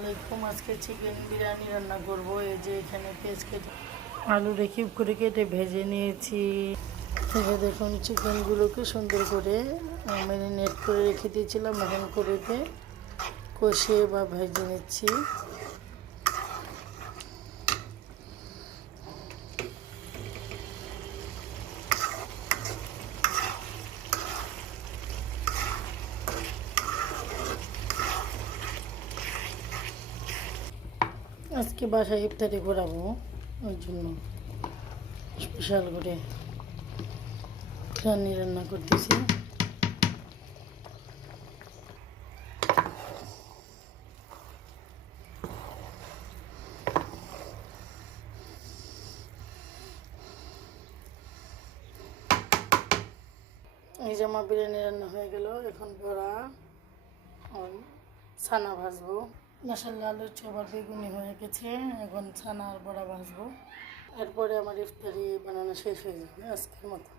আসসালামাইকুম। আজকে চিকেন বিরিয়ানি রান্না করব। এই যে এখানে পেঁয়াজ কেটে আলুটা কিউব করে কেটে ভেজে নিয়েছি। থেকে দেখুন চিকেনগুলোকে সুন্দর করে ম্যারিনেট করে রেখে দিয়েছিলাম, এখন কড়াইতে কষিয়ে বা ভেজে নিচ্ছি। আজকে বাসায় ইফতারি করাবো, ওই জন্য স্পেশাল করে বিরিয়ানি রান্না করতেছি। এই যে আমার বিরিয়ানি রান্না হয়ে গেল। এখন বড়া ছানা ভাজবো। মাশাআল্লাহ, আলুর চপ আর বেগুনি হয়ে গেছে। এখন ছানা আর বড়া ভাজবো। এরপরে আমার ইফতারি বানানো শেষ হয়ে যাবে আজকের মতো।